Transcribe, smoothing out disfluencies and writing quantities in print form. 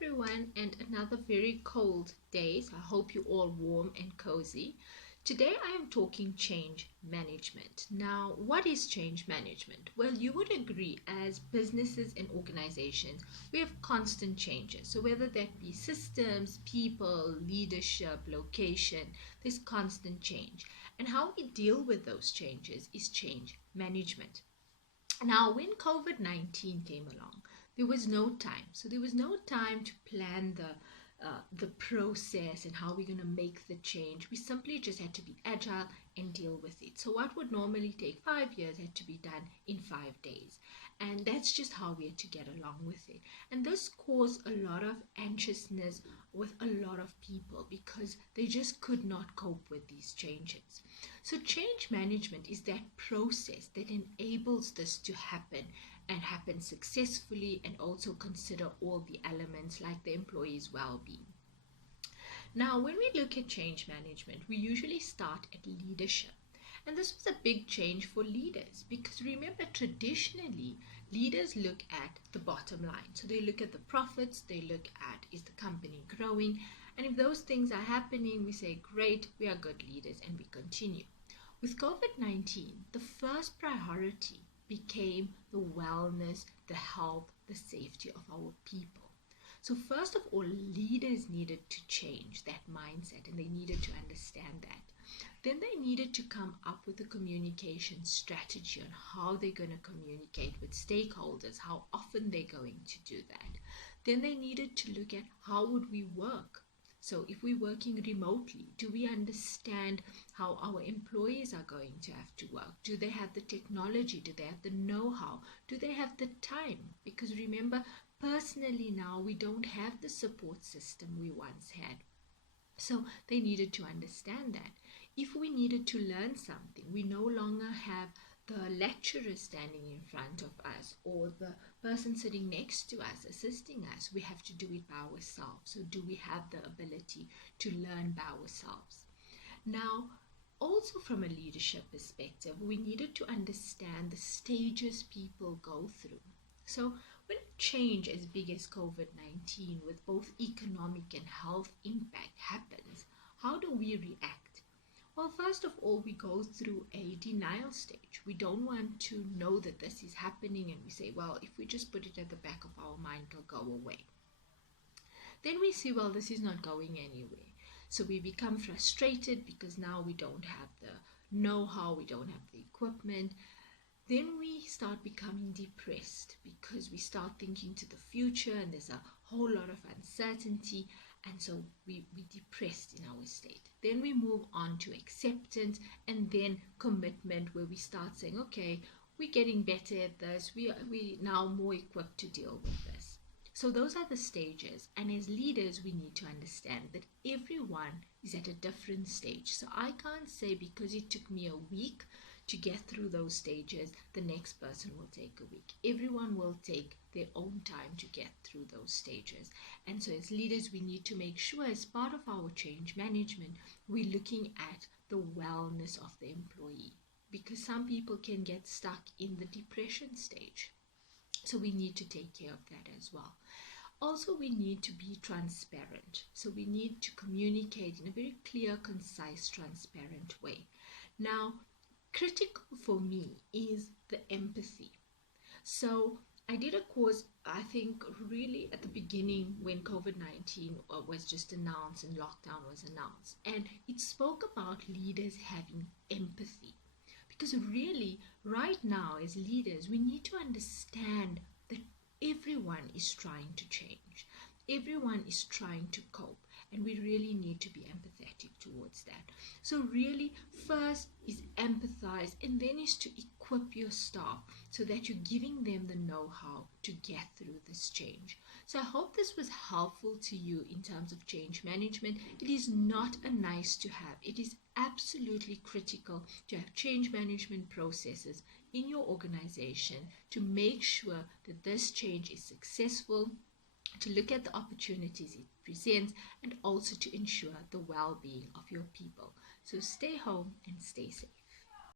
everyone, and another very cold day. So I hope you're all warm and cozy. Today I am talking change management. Now, what is change management? Well, you would agree as businesses and organizations, we have constant changes. So whether that be systems, people, leadership, location, there's constant change. And how we deal with those changes is change management. Now, when COVID 19 came along, there was no time. So there was no time to plan the process and how we're going to make the change. We simply just had to be agile and deal with it. So what would normally take 5 years had to be done in 5 days. And that's just how we had to get along with it. And this caused a lot of anxiousness with a lot of people because they just could not cope with these changes. So change management is that process that enables this to happen and happen successfully, and also consider all the elements like the employee's well-being. Now, when we look at change management, we usually start at leadership. And this was a big change for leaders because remember, traditionally, leaders look at the bottom line. So they look at the profits, they look at is the company growing, and if those things are happening, we say, great, we are good leaders, and we continue. With COVID-19, the first priority became the wellness, the health, the safety of our people. So first of all, leaders needed to change that mindset, and they needed to understand that. Then they needed to come up with a communication strategy on how they're going to communicate with stakeholders, how often they're going to do that. Then they needed to look at how would we work. So if we're working remotely, do we understand how our employees are going to have to work? Do they have the technology? Do they have the know-how? Do they have the time? Because remember, personally now, we don't have the support system we once had. So they needed to understand that. If we needed to learn something, we no longer have the lecturer standing in front of us or the person sitting next to us assisting us. We have to do it by ourselves. So do we have the ability to learn by ourselves? Now, also from a leadership perspective, we needed to understand the stages people go through. So when change as big as COVID-19 with both economic and health impact happens, how do we react? Well, first of all, we go through a denial stage. We don't want to know that this is happening, and we say, well, if we just put it at the back of our mind, it'll go away. Then we see, well, this is not going anywhere. So we become frustrated because now we don't have the know-how, we don't have the equipment. Then we start becoming depressed because we start thinking to the future and there's a whole lot of uncertainty, and so we're depressed in our state. Then we move on to acceptance and then commitment, where we start saying, okay, we're getting better at this, we now more equipped to deal with this. So those are the stages, and as leaders we need to understand that everyone is at a different stage. So I can't say because it took me a week to get through those stages, the next person will take a week. Everyone will take their own time to get through those stages. And so as leaders, we need to make sure as part of our change management, we're looking at the wellness of the employee, because some people can get stuck in the depression stage. So we need to take care of that as well. Also, we need to be transparent. So we need to communicate in a very clear, concise, transparent way. Now, critical for me is the empathy. So I did a course, I think really at the beginning when COVID-19 was just announced and lockdown was announced, and it spoke about leaders having empathy. Because really right now as leaders, we need to understand that everyone is trying to change. Everyone is trying to cope, and we really need to be empathetic towards that. So really, first is empathize, and then is to equip your staff so that you're giving them the know-how to get through this change. So I hope this was helpful to you in terms of change management. It is not a nice to have. It is absolutely critical to have change management processes in your organization to make sure that this change is successful, to look at the opportunities it presents, and also to ensure the well-being of your people. So stay home and stay safe.